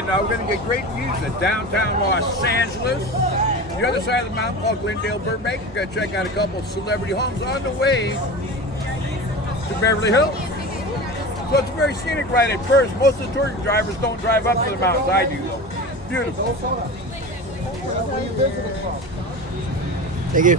And we're going to get great views of downtown Los Angeles. The other side of the mountain called Glendale Burbank. We're going to check out a couple of celebrity homes on the way to Beverly Hills. So it's a very scenic ride at first. Most of the tour drivers don't drive up to the mountains. I do though. Beautiful. Thank you.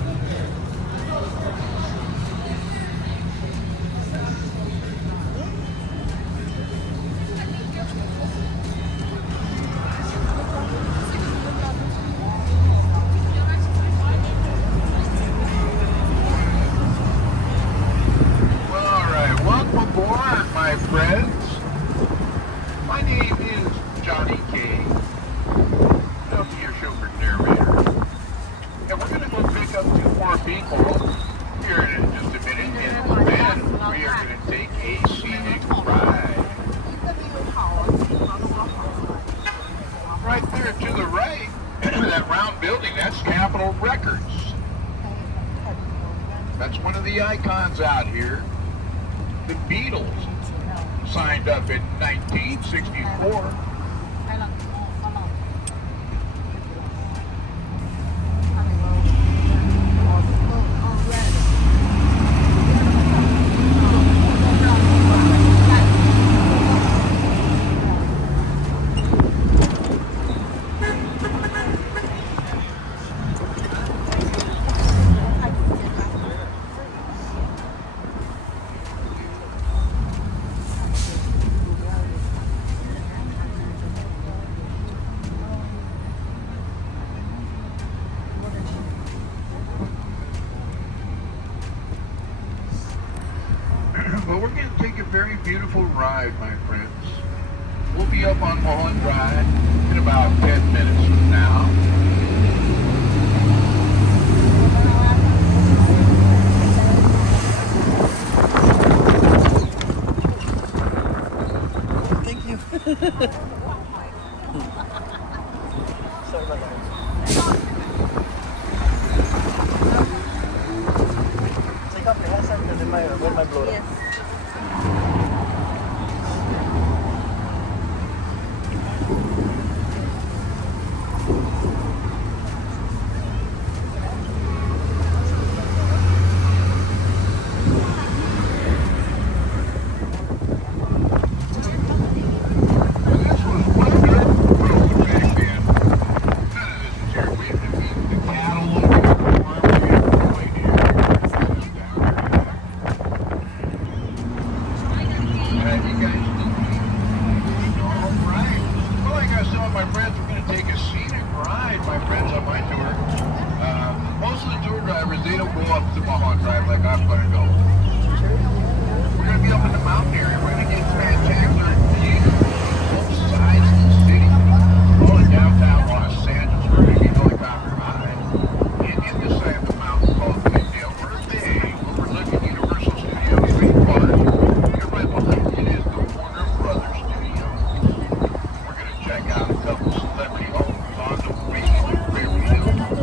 My friends, my name is Johnny K. I'll be your chauffeur narrator. And we're going to go pick up 2 more people here in just a minute, and then we are going to take a scenic ride. Right there to the right, that round building, that's Capitol Records. That's one of the icons out here. The Beatles signed up in 1964. But we're going to take a very beautiful ride, my friends. We'll be up on Mulholland Drive in about 10 minutes from now. Thank you. Sorry about that. Take off your headset because it might blow up. Yes. They don't go up to Mulholland Drive like I'm going to go. We're going to be up in the mountain area. We're going to get spectacular views on both sides of the city. All in downtown Los Angeles. We're going to get helicopter high. And in this side of the mountain called Glendale Burbank, overlooking Universal Studios Great Park. And right behind it is the Warner Brothers Studio. We're going to check out a couple celebrity homes on the way to Beverly Hills.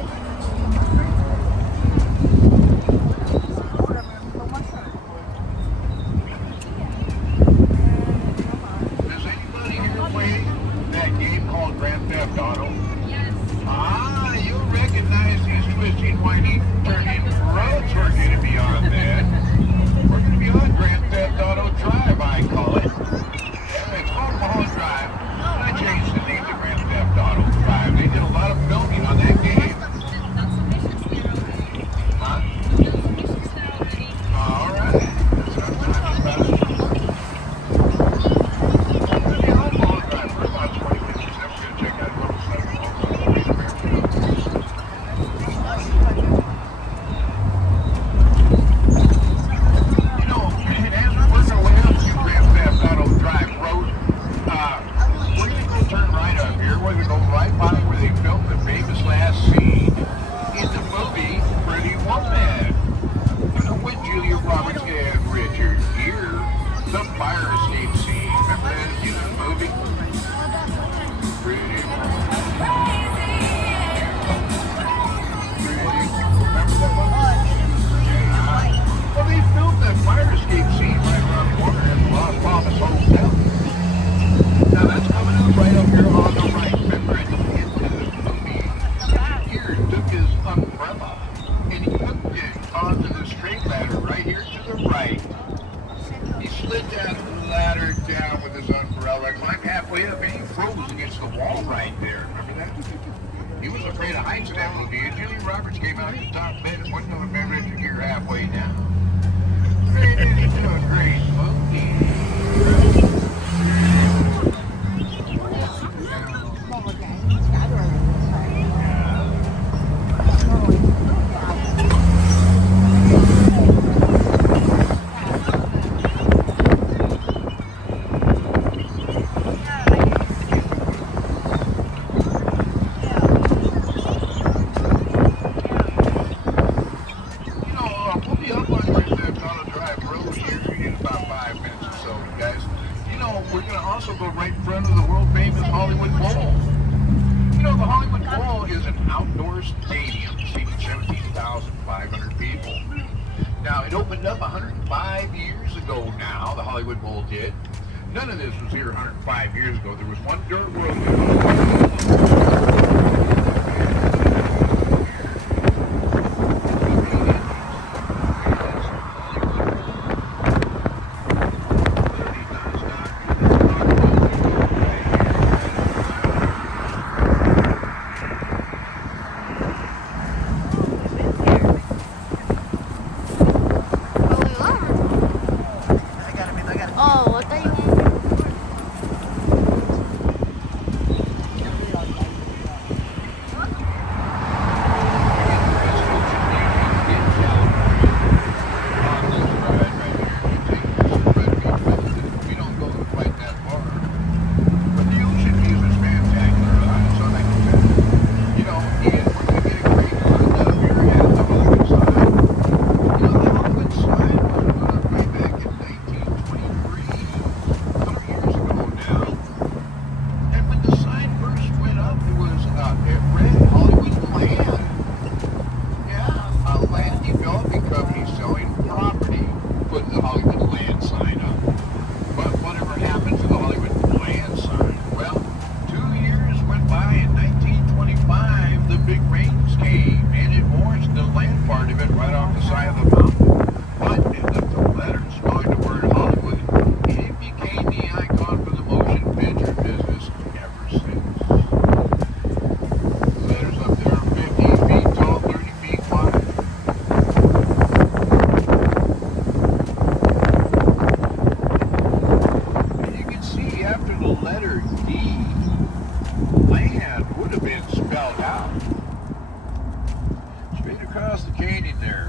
onto the straight ladder right here to the right. He slid that ladder down with his umbrella, climbed halfway up, and he froze against the wall right there. Remember that? He was afraid of heights in that movie, and Julia Roberts came out of the top bed and wouldn't have been ready to gear halfway down. Great, he's doing great, Smokey. We'll be up on your Colorado Drive Road here in about 5 minutes or so, guys. We're going to also go right in front of the world-famous Hollywood Bowl. The Hollywood Bowl is an outdoor stadium seating 17,500 people. Now, it opened up 105 years ago now, the Hollywood Bowl did. None of this was here 105 years ago. There was one dirt road. Oh, what are you?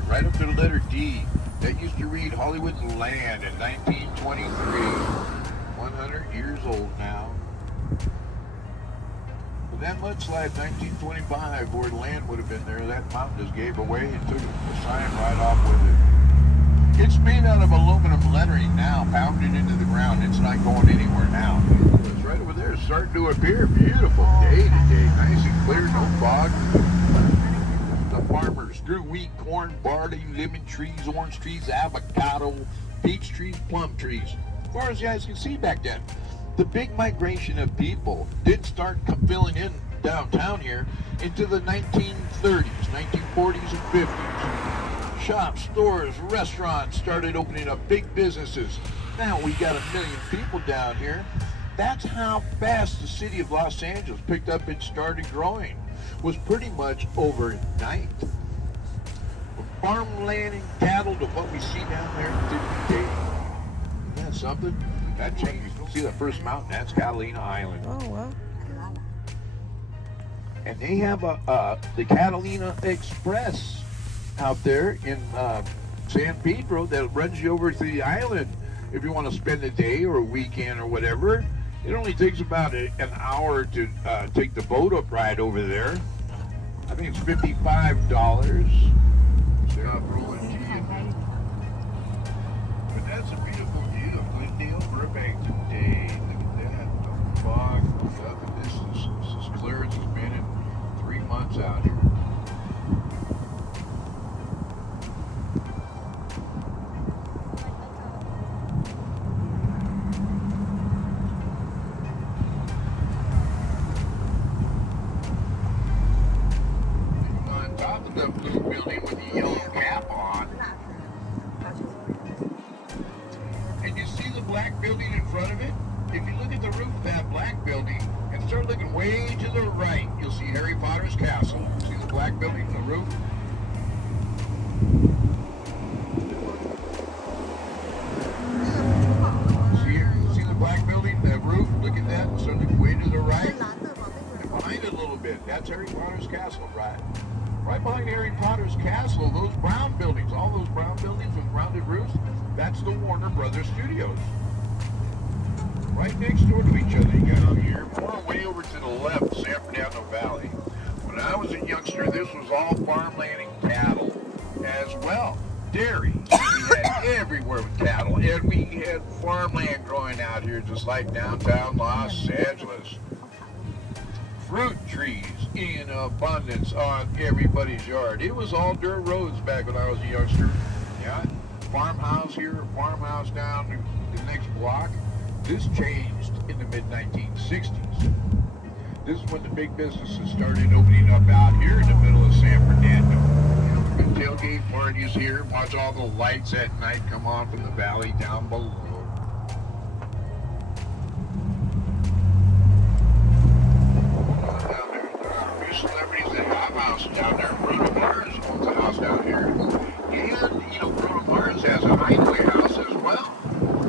Right up to the letter D. That used to read Hollywood Land in 1923. 100 years old now. But that mudslide 1925, where land would have been there, that mountain just gave away and took the sign right off with it. It's made out of aluminum lettering now, pounded into the ground. It's not going anywhere now. It's right over there, starting to appear. Beautiful day today. Nice and clear, no fog. Farmers grew wheat, corn, barley, lemon trees, orange trees, avocado, peach trees, plum trees. As far as you guys can see back then, the big migration of people didn't start filling in downtown here into the 1930s, 1940s, and 50s. Shops, stores, restaurants started opening up, big businesses. Now we got 1 million people down here. That's how fast the city of Los Angeles picked up and started growing. Was pretty much overnight. From farmland and cattle to what we see down there today. Isn't that something? That changed. See the first mountain? That's Catalina Island. Oh, wow. And they have the Catalina Express out there in San Pedro that runs you over to the island if you want to spend a day or a weekend or whatever. It only takes about an hour to take the boat up ride over there. I think it's $55. Stop rolling G. But that's a beautiful view of Glendale, Burbank today. Look at that. No fog. Nothing. This is as clear as it's been in 3 months out here. The blue building with the yellow cap on. start looking way to the right, you'll see Harry Potter's castle. See the black building on the roof? See the black building, the roof? Look at that. Start looking way to the right. And behind it a little bit, that's Harry Potter's castle, right? Right behind Harry Potter's castle, those brown buildings, all those brown buildings with rounded roofs, that's the Warner Brothers Studios. Right next door to each other. You got on here, more way over to the left, San Fernando Valley. When I was a youngster, this was all farmland and cattle as well. Dairy. We had everywhere with cattle, and we had farmland growing out here, just like downtown Los Angeles. Fruit trees in abundance on everybody's yard. It was all dirt roads back when I was a youngster. Yeah, farmhouse here, farmhouse down the next block. This changed in the mid-1960s. This is when the big businesses started opening up out here in the middle of San Fernando. You know, we could tailgate parties here, watch all the lights at night come on from the valley down below. Down there are a few celebrities that have houses down there. Bruno Mars owns a house down here. And, you know, Bruno Mars has a hideaway house as well.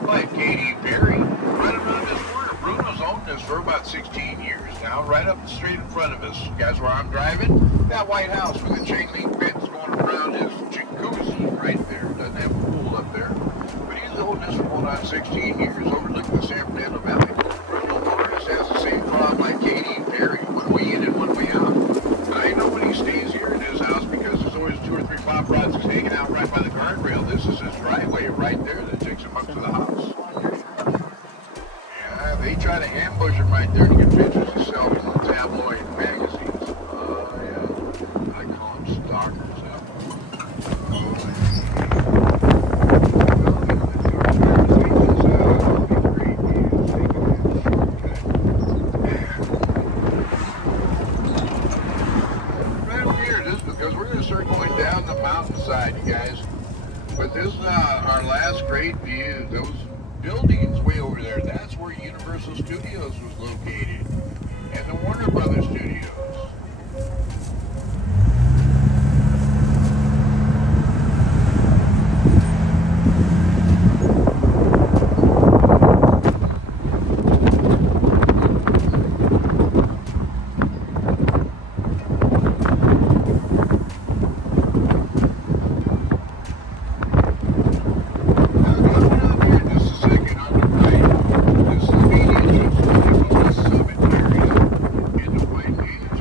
Like Katy Perry, right around this corner. Bruno's owned this for about 16 years now, right up the street in front of us. Guys, where I'm driving, that White House with the chain link fence going around his jacuzzi right there. Doesn't have a pool up there. But he's owned this for going on 16 years, overlooking the San Fernando Valley. Bruno Mars has the same problem like Katy Perry, one way in and one way out. I know when he stays here in his house because there's always 2 or 3 paparazzis hanging out right by the guardrail. This is his driveway right there that takes him up to the house. Yeah, they try to ambush him right there to get pictures of self in the tabloid magazines. Yeah. I call them stalkers now. Right over here, just because we're going to start going down the mountainside, you guys. But this is our last great view. Those buildings way over there, that's where Universal Studios was located. And the Warner Brothers Studios. Summit area in the White Beach.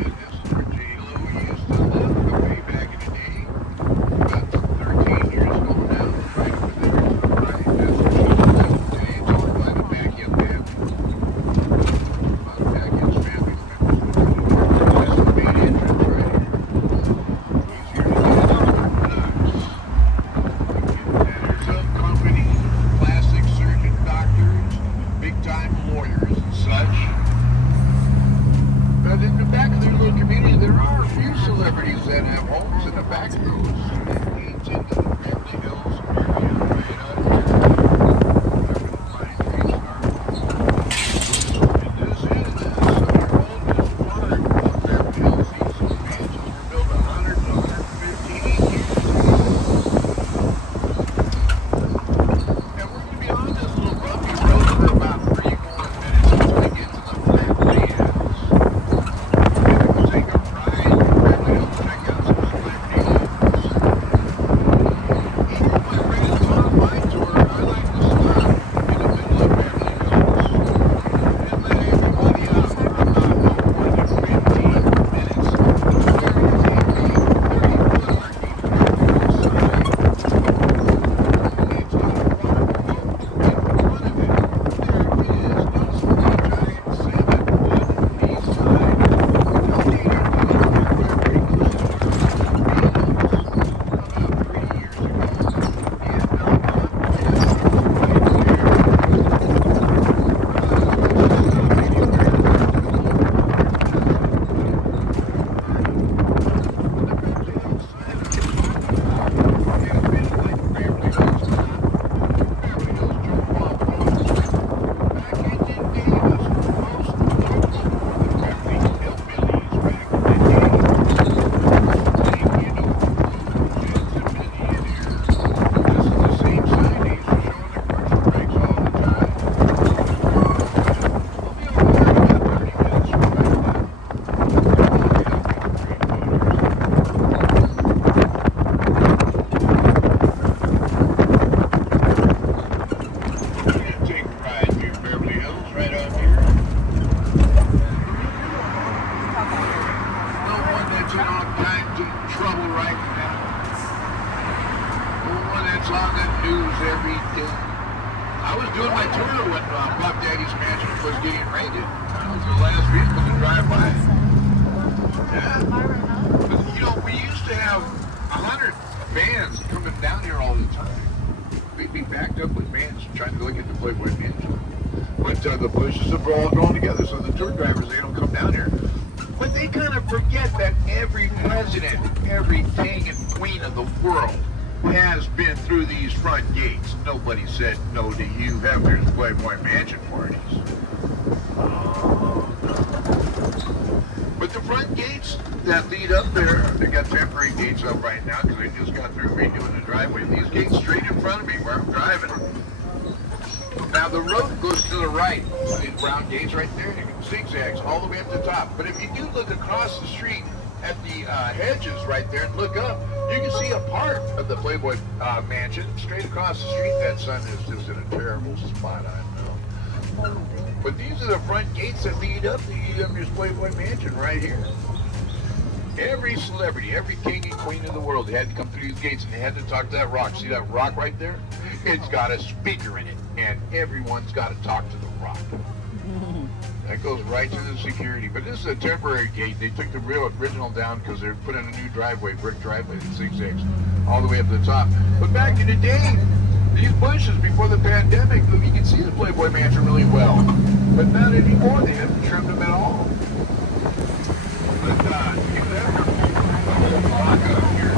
it's on the news every day. I was doing my tour when Puff Daddy's mansion was getting raided. I was the last vehicle to drive by. Yeah. But, you know, we used to have 100 vans coming down here all the time. They'd be backed up with vans trying to look at the Playboy Mansion. But the bushes have all grown together, so the tour drivers, they don't come down here. But they kind of forget that every president, every king and queen of the world has been through these front gates. Nobody said no to you having there's Playboy Mansion parties. But the front gates that lead up there, they got temporary gates up right now because they just got through redoing the driveway. These gates straight in front of me where I'm driving. Now the road goes to the right. These brown gates right there, you can zigzags all the way up to the top. But if you do look across the street at the hedges right there and look up, you can see a part of the Playboy Mansion straight across the street. That sun is just in a terrible spot, I know. But these are the front gates that lead up to EW's Playboy Mansion right here. Every celebrity, every king and queen of the world, they had to come through these gates and they had to talk to that rock. See that rock right there? It's got a speaker in it, and everyone's got to talk to the rock. That goes right to the security. But this is a temporary gate. They took the real original down because they're putting a new driveway, brick driveway that zigzags all the way up to the top. But back in the day, these bushes before the pandemic, you can see the Playboy Mansion really well. But not anymore. They haven't trimmed them at all. But you have the whole block up here.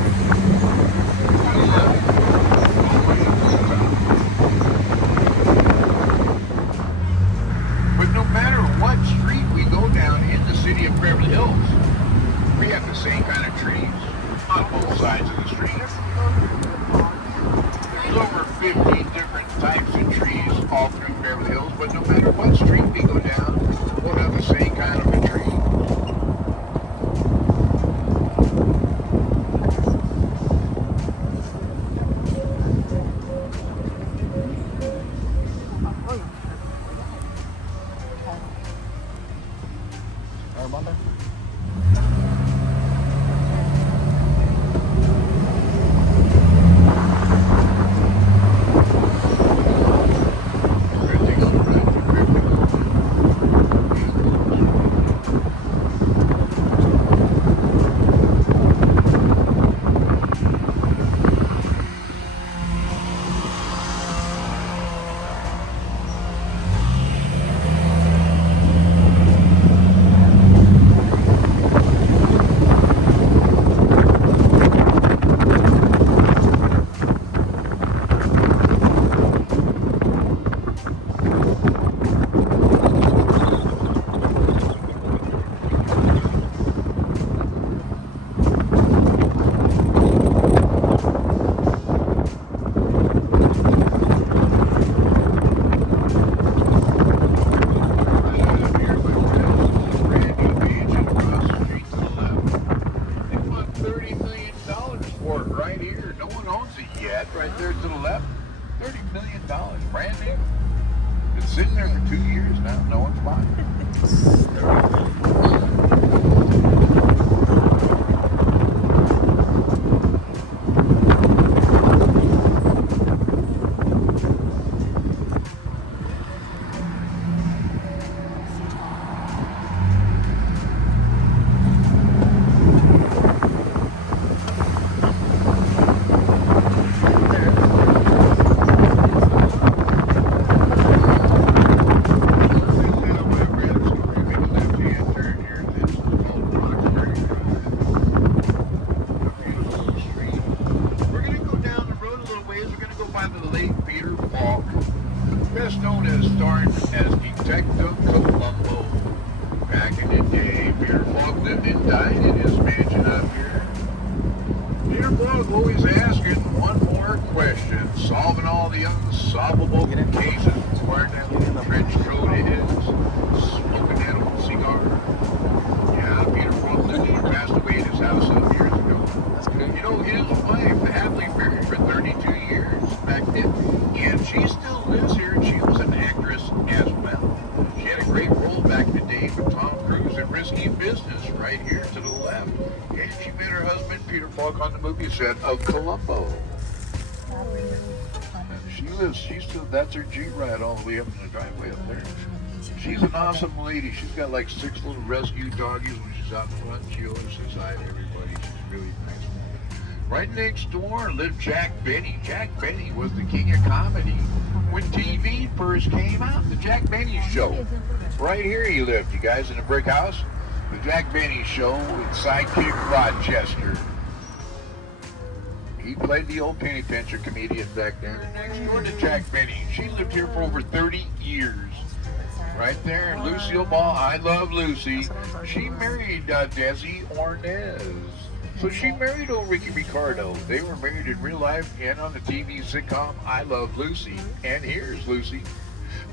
But no matter what street we go down in the city of Beverly Hills, we have the same kind of trees on both sides of the street. There's over 15 different types of trees all through Beverly Hills, but no matter what street we go down, we'll have the same kind of a tree. Armando? Right there to the left, $30 million, brand new. It's sitting there for 2 years now. No one's bought best known as starring as Detective Columbo. Back in the day, Peter Falk lived and died in his mansion up here. Peter Falk always asking one more question, solving all the unsolvable cases. Wearing that little trench coat is, smoking that old cigar. Yeah, Peter Falk lived and passed away in his house some years ago. That's good. You know, his wife, happily married for 32 years back then, and she still lives here. She was an actress as well. She had a great role back in the day with Tom Cruise in Risky Business right here to the left. And she met her husband, Peter Falk, on the movie set of Columbo. lives. She's still, that's her Jeep ride all the way up in the driveway up there. She's an awesome lady. She's got like 6 little rescue doggies when she's out front. She always says hi to everybody. She's really nice. Right next door lived Jack Benny. Jack Benny was the king of comedy when TV first came out. The Jack Benny Show. Right here he lived, you guys, in a brick house. The Jack Benny Show with Sidekick Rochester. He played the old penny pincher comedian back then. Next door to Jack Benny. She lived here for over 30 years. Right there, Lucille Ball, I Love Lucy. She married Desi Ornez. So she married old Ricky Ricardo. They were married in real life and on the TV sitcom I Love Lucy. And here's Lucy.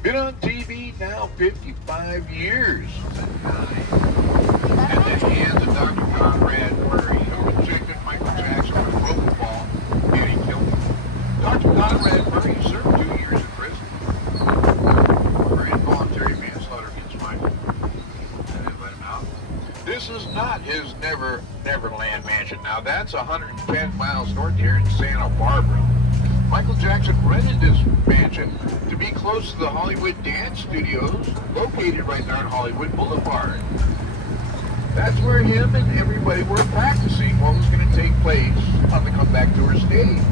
Been on TV now 55 years. At the hands of Dr. Conrad Murray, who rejected Michael Jackson with propofol, and he killed him. Dr. Conrad Murray served 2 years in prison for involuntary manslaughter against Michael. And they let him out. This is not his Neverland mansion. Now that's 110 miles north here in Santa Barbara. Michael Jackson rented this mansion to be close to the Hollywood Dance Studios, located right there on Hollywood Boulevard. That's where him and everybody were practicing what was going to take place on the Comeback Tour stage.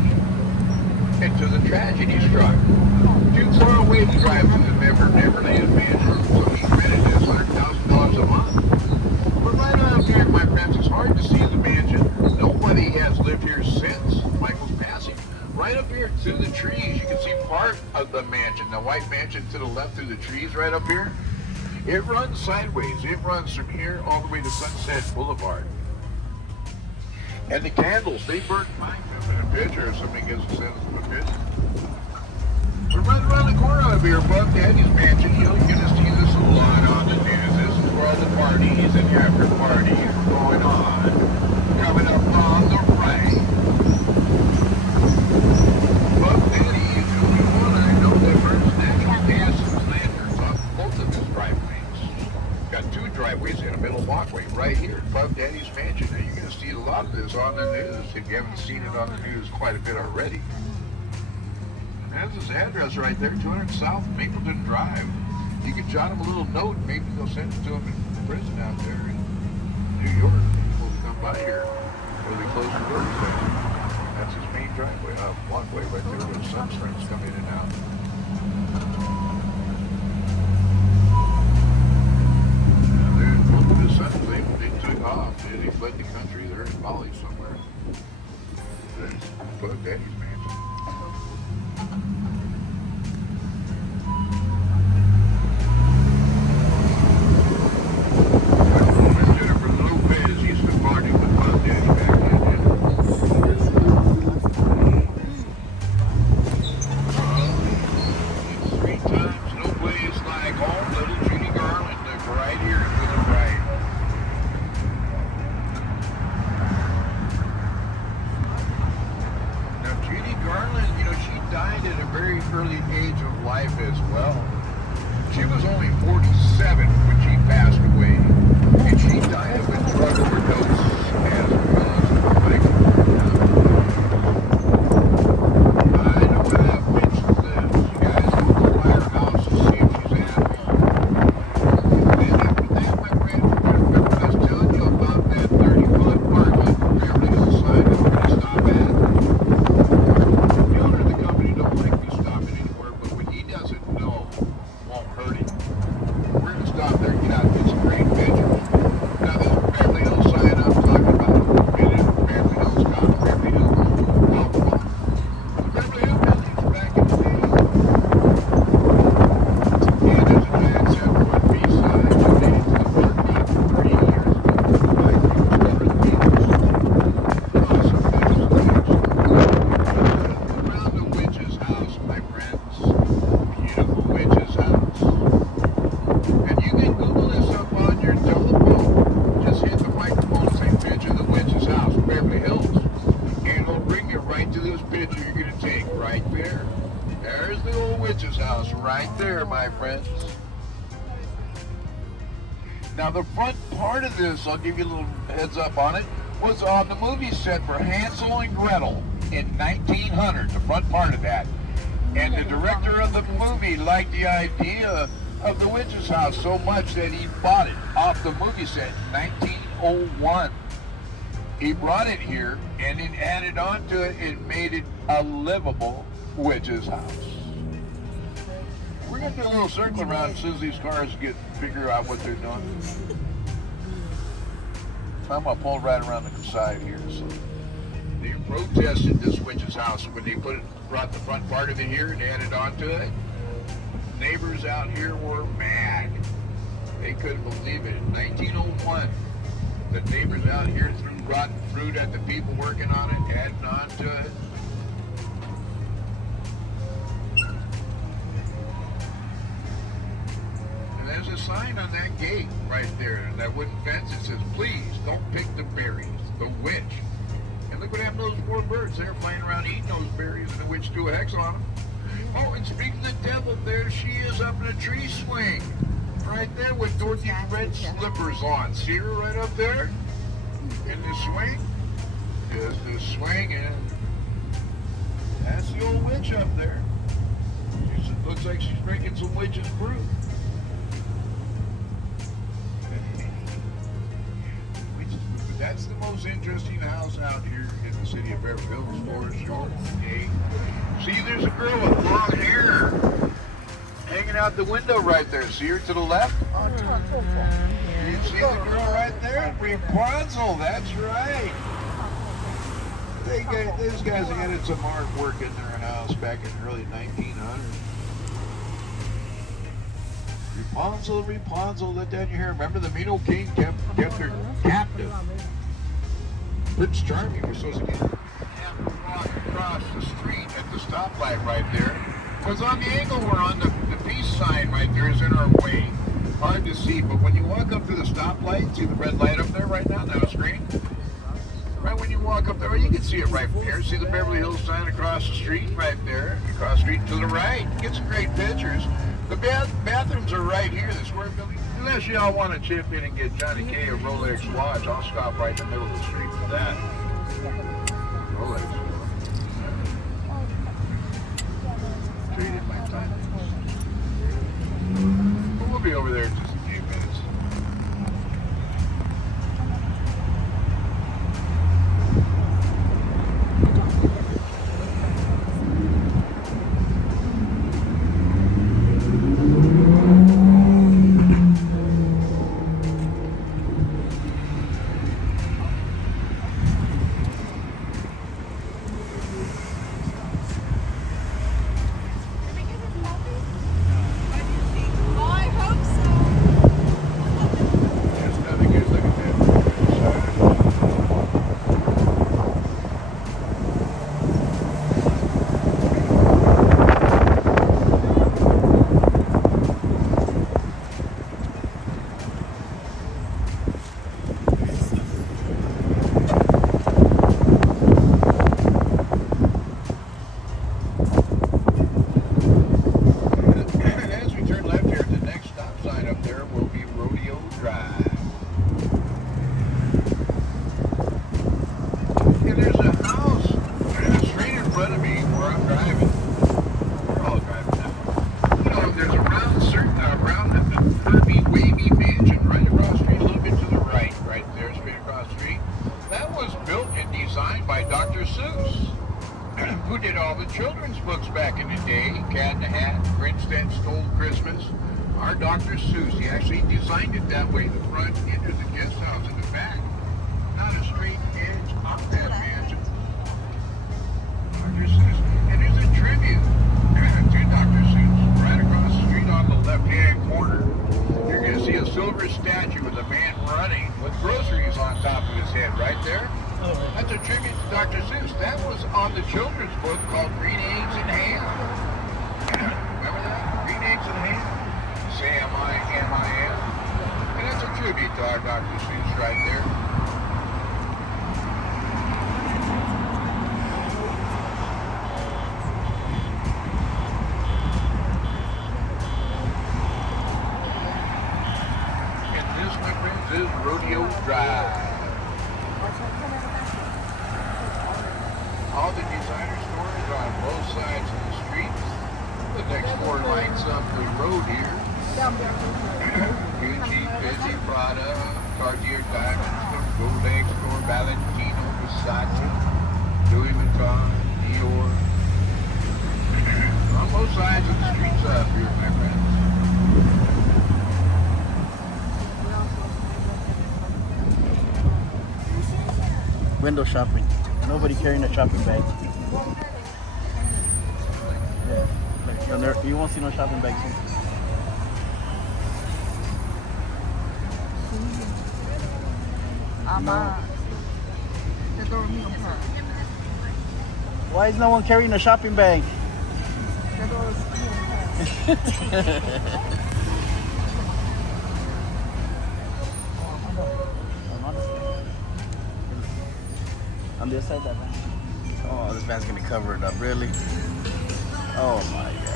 Until the tragedy struck. Too far away to drive to the Neverland mansion, so he rented this $100,000 a month. But right out here, my friends, it's hard to see the mansion. Nobody has lived here since Michael's passing. Right up here through the trees, you can see part of the mansion, the white mansion to the left through the trees right up here. It runs sideways. It runs from here all the way to Sunset Boulevard. And the candles, they burn fine in a picture if somebody gives us a picture. But right around the corner of here, above Daddy's mansion, you're going to see this a lot on the news. This is where all the parties and the after parties are going on. Coming up on the right. Above Daddy is the only one I know that burns natural gas and lanterns on both of his driveways. Got 2 driveways and a middle walkway right here above Daddy's mansion. Now you're going to see a lot of this on the news if you haven't seen it on the news quite a bit already. That's his address right there, 200 South Mapleton Drive. You can jot him a little note, maybe they'll send it to him in prison out there in New York. People will come by here where they close the doors down. That's his main driveway, walkway right there where the sunsprings come in and out. Most of his sons, they took off. They fled the country. They're in Bali somewhere. But Daddy's mansion. Jennifer Lopez used to party with Bud Daddy back then. It's 3 times, no place like home. Little Judy Garland lived right here in Willow Right. Now, Judy Garland, she died at a very early age of life as well. She was only 47 when she passed away, and she died of a drug overdose as well as Michael. I know where that bitch lives. You guys go by her house to see if she's at home. And then after that, my friend, remember I was telling you about that 30-foot apartment in Beverly Hills sign that we're going to stop at? The owner of the company don't like me stopping anywhere, but when he doesn't know, won't hurt him. We're going to stop there and get out and get some great pictures. Now, this Beverly Hills sign I'm talking about, it is Beverly Hills Cop, Beverly Hills Golf Club. The Beverly Hills buildings back in the day. And there's a giant 7-foot B-side donated to the park team for 30 years ago by discovered the Beatles. Awesome pictures of around the witch's house, my friends. Beautiful witch's house. And you can Google this up on your telephone. Just hit the microphone and say picture of the witch's house, Beverly Hills. And it'll bring you right to this picture you're going to take right there. There's the old witch's house right there, my friends. Now the front part of this, I'll give you a little heads up on it, was on the movie set for Hansel and Gretel in 1900, the front part of that. And the director of the movie liked the idea of the witch's house so much that he bought it off the movie set in 1901. He brought it here and then added on to it and made it a livable witch's house. We're going to do a little circle around as soon as these cars figure out what they're doing. I'm going to pull right around the side here. So they protested this witch's house when they brought the front part of it here and added on to it. Neighbors out here were mad. They couldn't believe it. In 1901, the neighbors out here threw rotten fruit at the people working on it, adding on to it. And there's a sign on that gate right there, that wooden fence. It says, "Please don't pick the berries, the witch." And look what happened to those poor birds. They're flying around eating those berries, and the witch threw a hex on them. Oh, and speaking of the devil, there she is up in a tree swing. Right there with Dorothy's red slippers on. See her right up there? In the swing? Just the swing, and that's the old witch up there. She looks like she's drinking some witch's brew. That's the most interesting house out here in the city of Beverly Hills, for sure. Okay. See, there's a girl with long hair hanging out the window right there. See her to the left? You see the girl right there? Rapunzel, that's right. These guys added some artwork in their house back in the early 1900s. Rapunzel, Rapunzel, let down your hair. Remember the mean old king kept her captive. Prince Charming was supposed to have to walk across the street at the stoplight right there. Because on the angle we're on, the peace sign right there is in our way. Hard to see, but when you walk up to the stoplight, see the red light up there right now, down the screen? Right when you walk up there, you can see it right from here. See the Beverly Hills sign across the street right there. Across the street to the right. Get some great pictures. The bathrooms are right here, the square building. Unless y'all want to chip in and get Johnny K a Rolex watch, I'll stop right in the middle of the street for that. Rolex. Trade in my time. We'll be over there in just a few minutes. Who did all the children's books back in the day? Cat in the Hat, Grinch That Stole Christmas. Our Dr. Seuss, he actually designed it that way. The front enters the guest house in the back. Not a straight edge up that mansion. Dr. Seuss. And there's a tribute to Dr. Seuss. Right across the street on the left-hand corner. You're going to see a silver statue with a man running with groceries on top of his head right there. That's a tribute to Dr. Seuss. That was on the children's book called Green Eggs and Ham. Remember that? Green Eggs and Ham? Say M-I-M-I-M. And that's a tribute to our Dr. Seuss right there. And this, my friends, is Rodeo Drive. All the designer stores are on both sides of the street. The next 4 lights up the road here. Gucci, Fizzy, Prada, Cartier Diamonds, Rolex, Store, Valentino, Versace, Louis Vuitton, Dior. On both sides of the streets up here, my friends. Window shopping. Nobody carrying a shopping bag. Yeah. Like, you won't see no shopping bags soon. Why is no one carrying a shopping bag? On this side, that van. Oh, this van's gonna cover it up, really? Oh my gosh.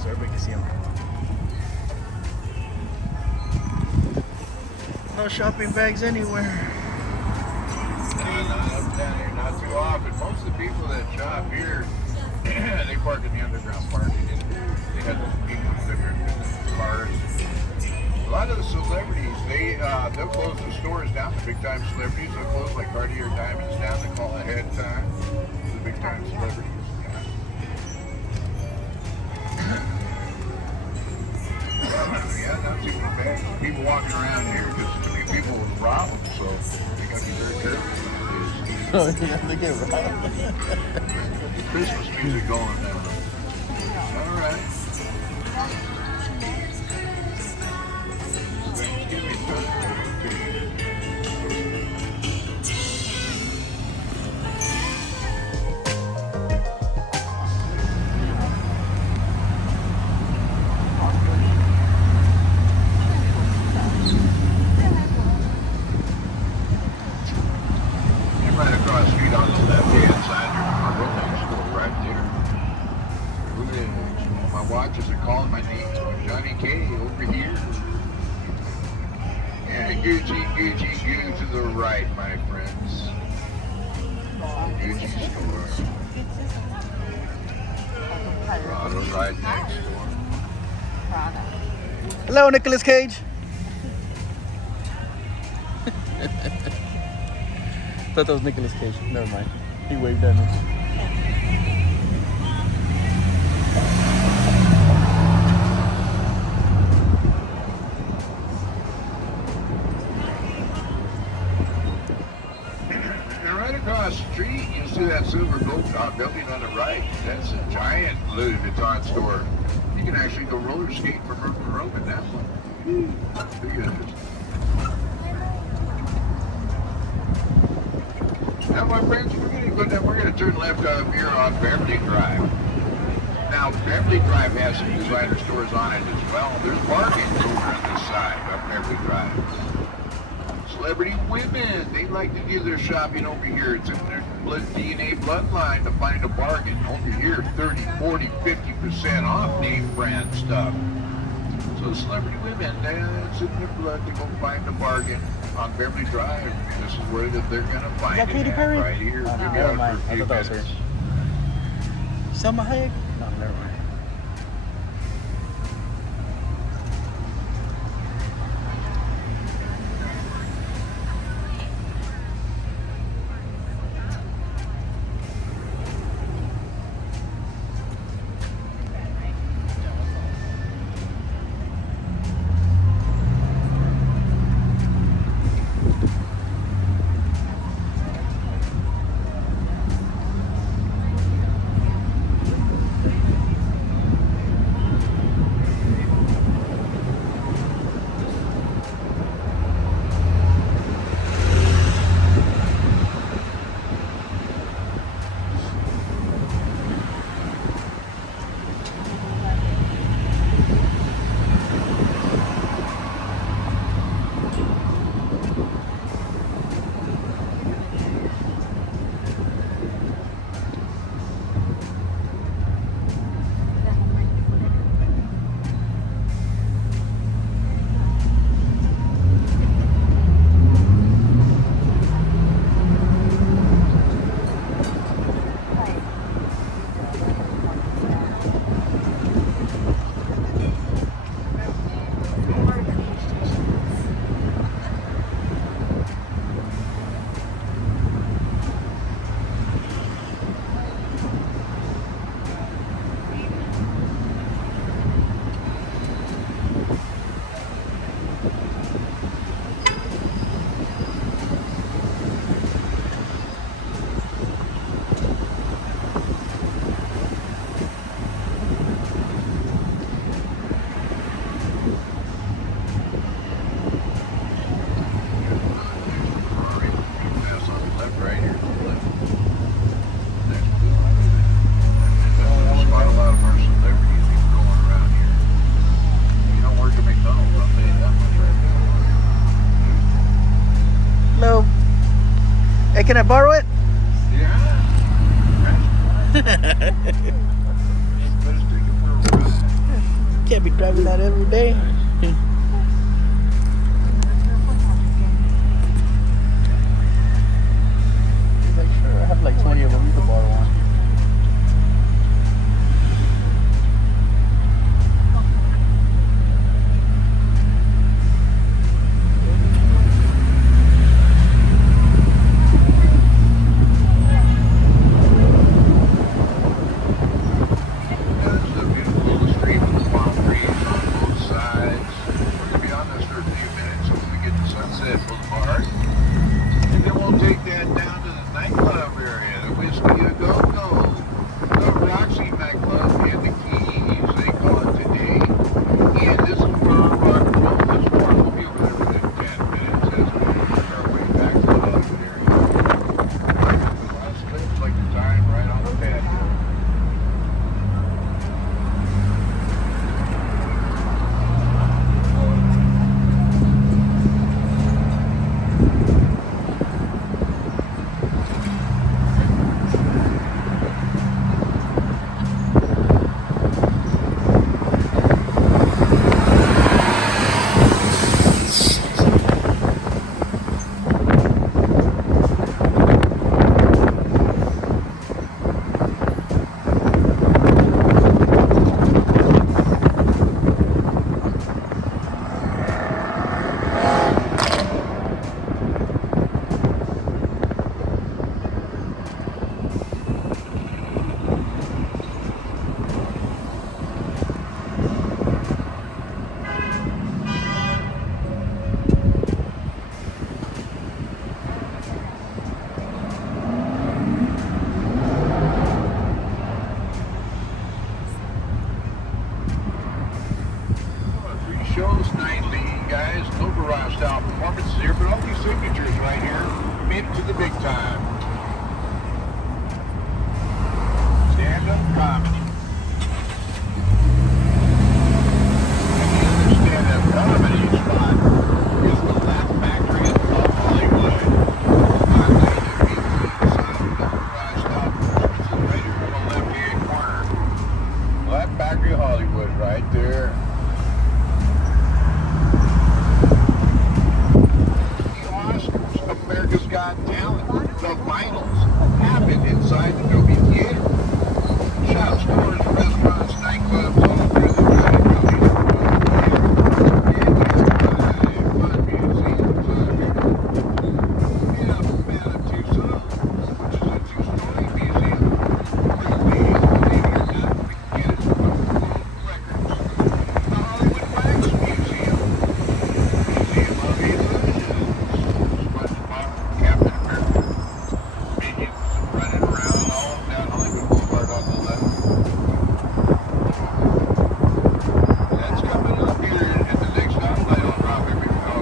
So everybody can see them. No shopping bags anywhere. Not up down here, not too often. Most of the people that shop here, they park in the underground parking. They have those people that are in the cars. A lot of the celebrities, they'll close the stores down. The big time celebrities, they'll close like Cartier Diamonds down. They call ahead of time. The big time celebrities. Yeah, not too bad. People walking around here because too many people will rob them, so they got to be very careful. Oh, yeah, they get robbed. Christmas music going now. All right. Thanksgiving time. Right across the street on the left-hand side, there's my Rolex store right there. Look at it. My watches are calling my name. Johnny K over here. And Gucci to the right, my friends. Gucci store. Prada right next door. Hello, Nicolas Cage. Thought that was Nicolas Cage. Never mind. He waved at me. And right across the street, you'll see that silver gold building on the right. That's a giant Louis Vuitton store. You can actually go roller skate from room to room in that one. Look at this. Now, my friends, we're going to turn left up here on Beverly Drive. Now, Beverly Drive has some designer stores on it as well. There's bargains over on this side of Beverly Drive. Celebrity women, they like to do their shopping over here. It's in their DNA bloodline to find a bargain. Over here, 30, 40, 50% off name brand stuff. So celebrity women, it's in their blood to go find a bargain on Beverly Drive. This is where they're going to find Is that Katy it Perry? right here. Oh, no, Look never out mind. for a I few thought that was her. minutes. Selma Hayek? No, never mind. Can I borrow it? Yeah. Can't be driving that every day. He's like, sure, I have like 20 of them. You can borrow one. That's the beautiful stream with the palm trees on both sides. We're going to be on this for a few minutes until we get to Sunset Boulevard. And then we'll take that down to the nightclub area, the Whiskey A Go Go, the Roxy nightclub, and the Keys, they call it today. And this is where rock and roll is born. We'll be over there within 10 minutes as we work our way back to the Hollywood area. Last place like the time right on the patio. Three shows nightly, guys. No garage style performances here, but all these signatures right here made it to the big time. Stand-up comedy. And the other stand-up comedy spot is the Laugh Factory of Hollywood. On the garage style performances right here on the left-hand corner. Laugh Factory of Hollywood right there. America's Got Talent. The finals happened inside the Dolby Theater. Shop stores, restaurants, nightclubs, all through the fun museums. Yeah, man of two sons, which is a two-story museum. Believe it or not, we can get it from World Records. The Hollywood Wax Museum. Museum of Illusions. Captain America. Minions running around all down Hollywood Boulevard on the left. That's coming up here at the next stoplight. I'll drop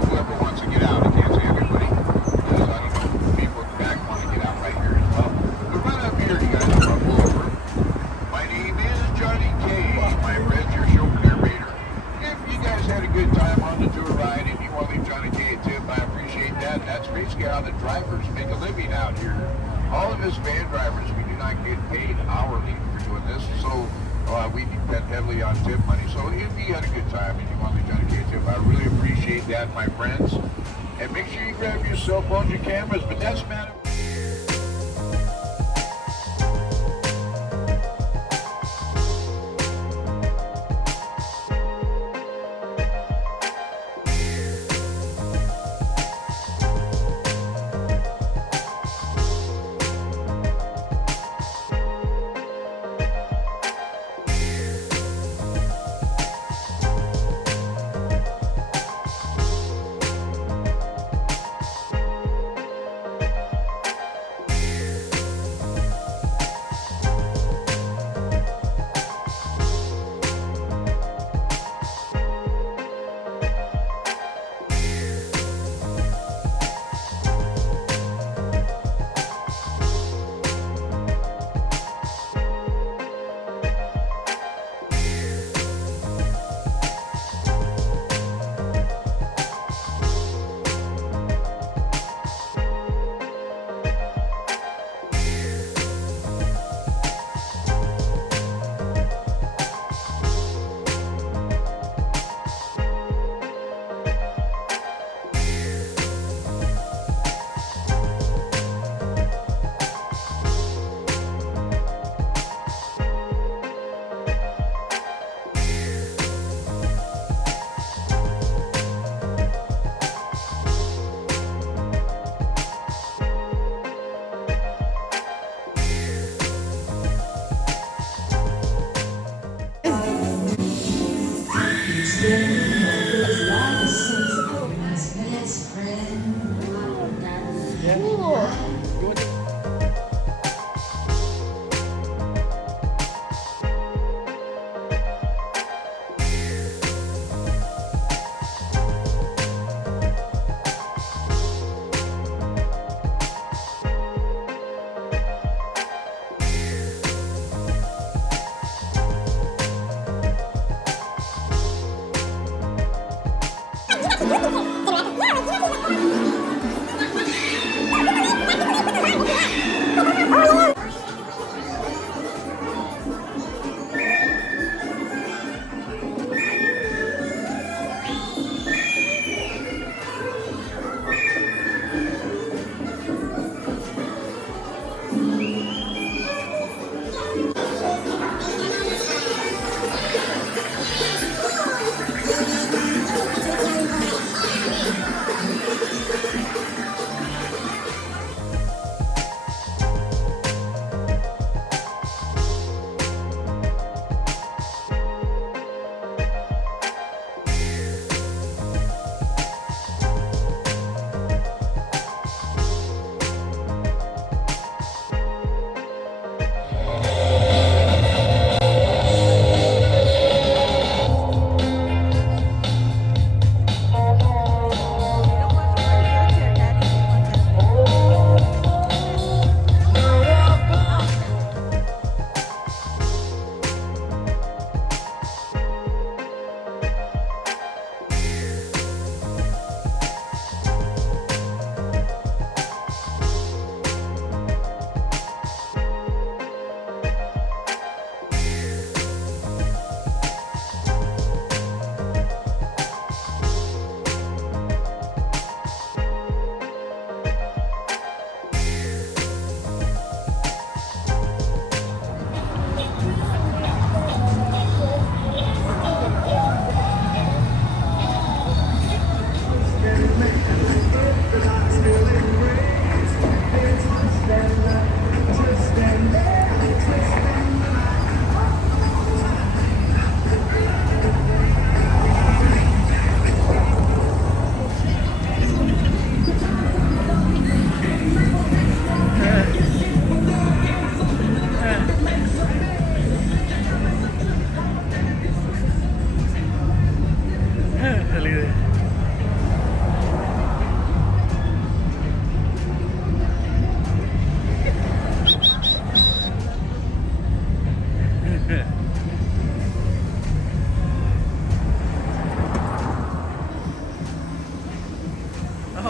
whoever wants to get out. I can't see everybody. Because I don't know if people in the back want to get out right here as well. But right up here, you guys, I'll pull over. My name is Johnny K. My friend's your chauffeur narrator. If you guys had a good time on the tour ride and you want to leave Johnny K a tip, I appreciate that. That's basically how the drivers make a living out here. All of us van drivers, we do not get paid hourly for doing this, so we depend heavily on tip money. So if you had a good time and you want to leave Johnny K a tip, I really appreciate that, my friends. And make sure you grab your cell phones, your cameras, but that's matter.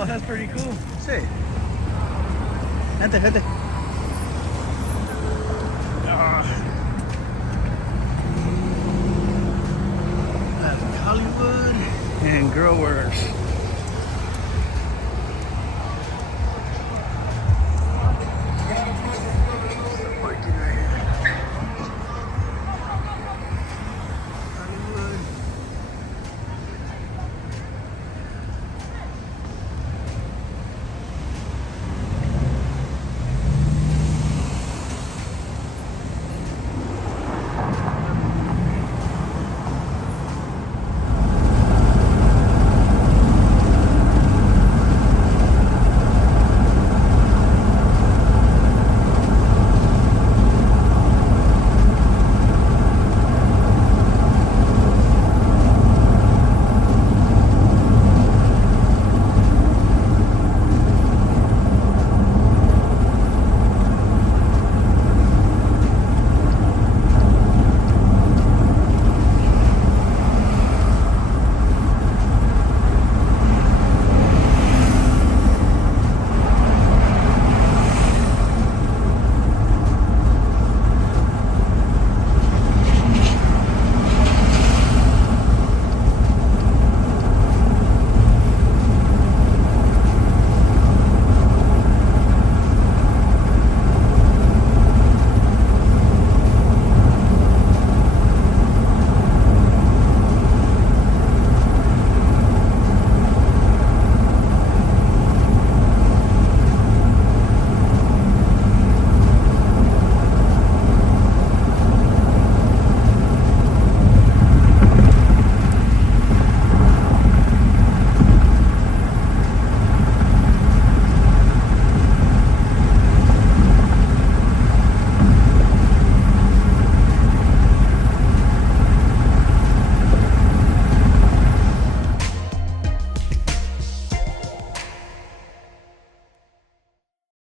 Oh, that's pretty cool. Sí. Vente, vente. That's Hollywood and Growers.